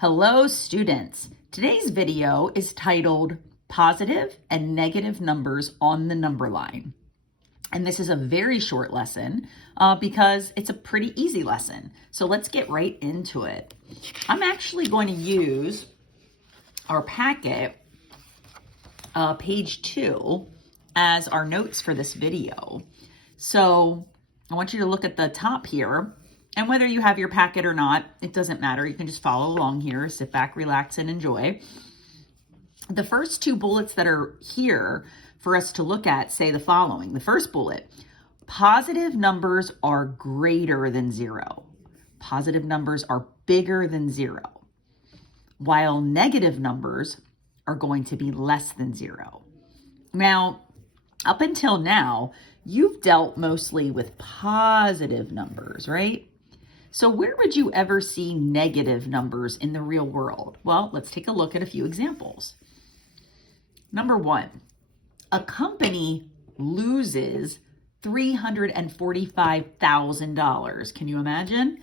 Hello students, today's video is titled Positive and Negative Numbers on the Number Line. And this is a very short lesson because it's a pretty easy lesson. So let's get right into it. I'm actually going to use our packet, page 2, as our notes for this video. So I want you to look at the top here. And whether you have your packet or not, it doesn't matter. You can just follow along here, sit back, relax, and enjoy. The first two bullets that are here for us to look at say the following. The first bullet, positive numbers are greater than 0. Positive numbers are bigger than 0, while negative numbers are going to be less than 0. Now, up until now, you've dealt mostly with positive numbers, right? So where would you ever see negative numbers in the real world? Well, let's take a look at a few examples. Number 1, a company loses $345,000. Can you imagine?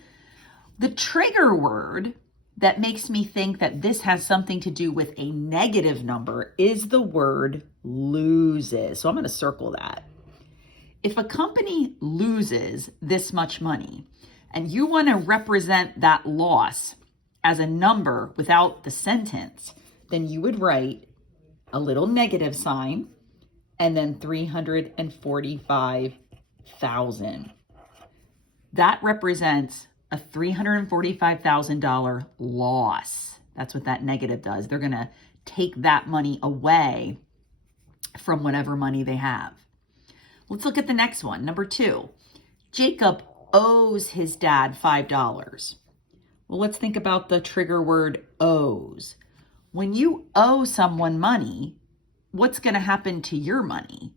The trigger word that makes me think that this has something to do with a negative number is the word loses. So I'm going to circle that. If a company loses this much money, and you want to represent that loss as a number without the sentence, then you would write a little negative sign and then 345,000. That represents a $345,000 loss. That's what that negative does. They're going to take that money away from whatever money they have. Let's look at the next one. Number 2, Jacob owes his dad $5. Well, let's think about the trigger word owes. When you owe someone money, what's going to happen to your money?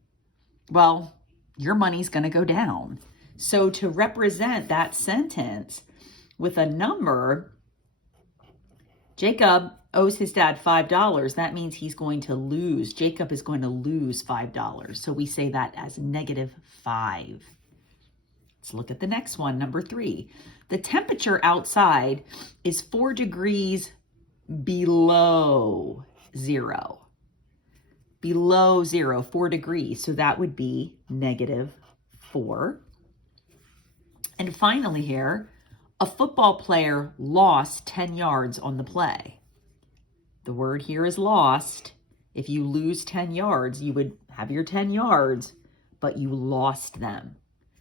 Well, your money's going to go down. So to represent that sentence with a number, Jacob owes his dad $5. That means he's going to lose. Jacob is going to lose $5. So we say that as -5. Let's look at the next one, number 3. The temperature outside is 4 degrees below 0. Below 0, 4 degrees. So that would be -4. And finally here, a football player lost 10 yards on the play. The word here is lost. If you lose 10 yards, you would have your 10 yards, but you lost them.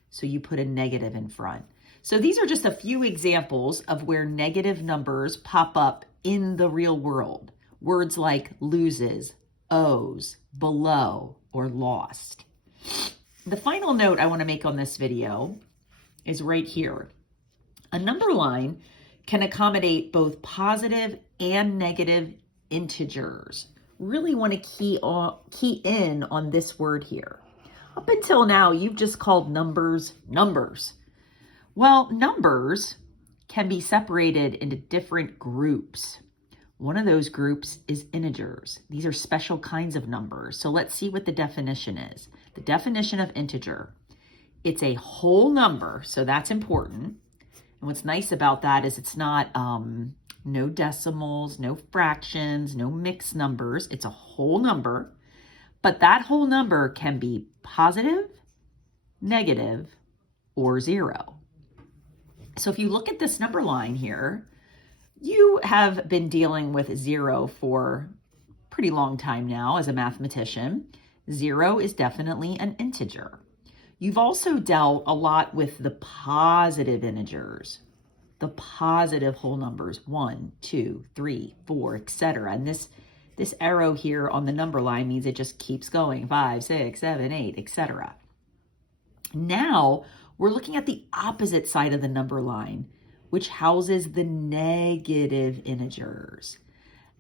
So you put a negative in front. So these are just a few examples of where negative numbers pop up in the real world. Words like loses, owes, below, or lost. The final note I want to make on this video is right here. A number line can accommodate both positive and negative integers. Really want to key in on this word here. Up until now, you've just called numbers numbers. Well, numbers can be separated into different groups. One of those groups is integers. These are special kinds of numbers. So let's see what the definition is. The definition of integer. It's a whole number, so that's important. And what's nice about that is it's not no decimals, no fractions, no mixed numbers. It's a whole number. But that whole number can be positive, negative, or 0. So if you look at this number line here, you have been dealing with 0 for a pretty long time now as a mathematician. 0 is definitely an integer. You've also dealt a lot with the positive integers, the positive whole numbers, 1, 2, 3, 4, etc. And this arrow here on the number line means it just keeps going, 5, 6, 7, 8, etc. Now we're looking at the opposite side of the number line, which houses the negative integers.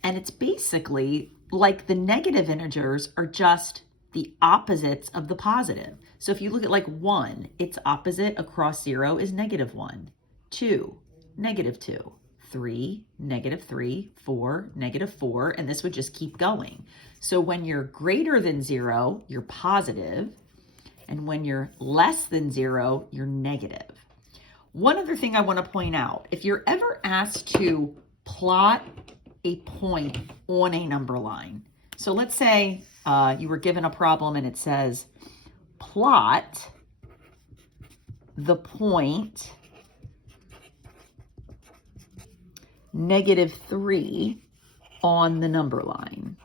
And it's basically like the negative integers are just the opposites of the positive. So if you look at like 1, its opposite across 0 is -1. 2, -2. 3, -3, 4, -4, and this would just keep going. So when you're greater than 0, you're positive, and when you're less than 0, you're negative. One other thing I want to point out, if you're ever asked to plot a point on a number line. So let's say you were given a problem and it says, plot the point -3 on the number line.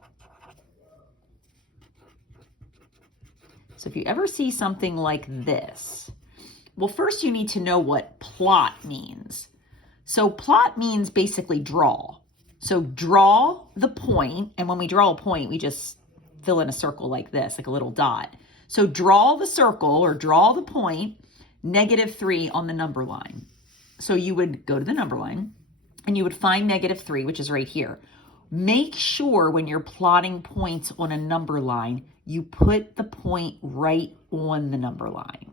So if you ever see something like this, well, first you need to know what plot means. So plot means basically draw. So draw the point, and when we draw a point, we just fill in a circle like this, like a little dot. So draw the circle or draw the point -3 on the number line. So you would go to the number line and you would find -3, which is right here. Make sure when you're plotting points on a number line, you put the point right on the number line.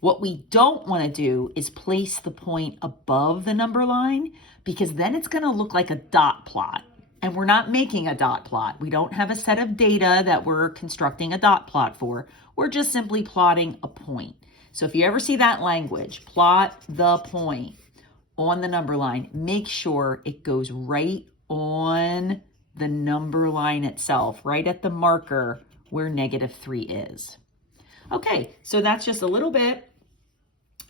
What we don't want to do is place the point above the number line, because then it's going to look like a dot plot. And we're not making a dot plot. We don't have a set of data that we're constructing a dot plot for. We're just simply plotting a point. So if you ever see that language, plot the point on the number line, make sure it goes right on the number line itself, right at the marker where -3 is. Okay, so that's just a little bit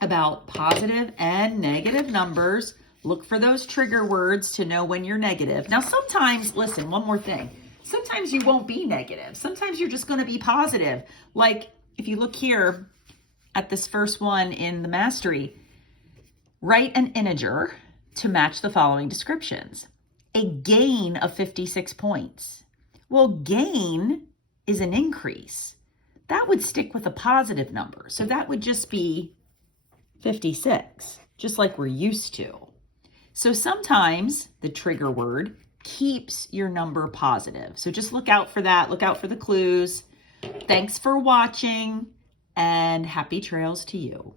about positive and negative numbers. Look for those trigger words to know when you're negative. Now, sometimes, listen, one more thing. Sometimes you won't be negative. Sometimes you're just going to be positive. Like if you look here at this first one in the mastery, write an integer to match the following descriptions. A gain of 56 points. Well, gain is an increase. That would stick with a positive number. So that would just be 56, just like we're used to. So sometimes the trigger word keeps your number positive. So just look out for that. Look out for the clues. Thanks for watching, and happy trails to you.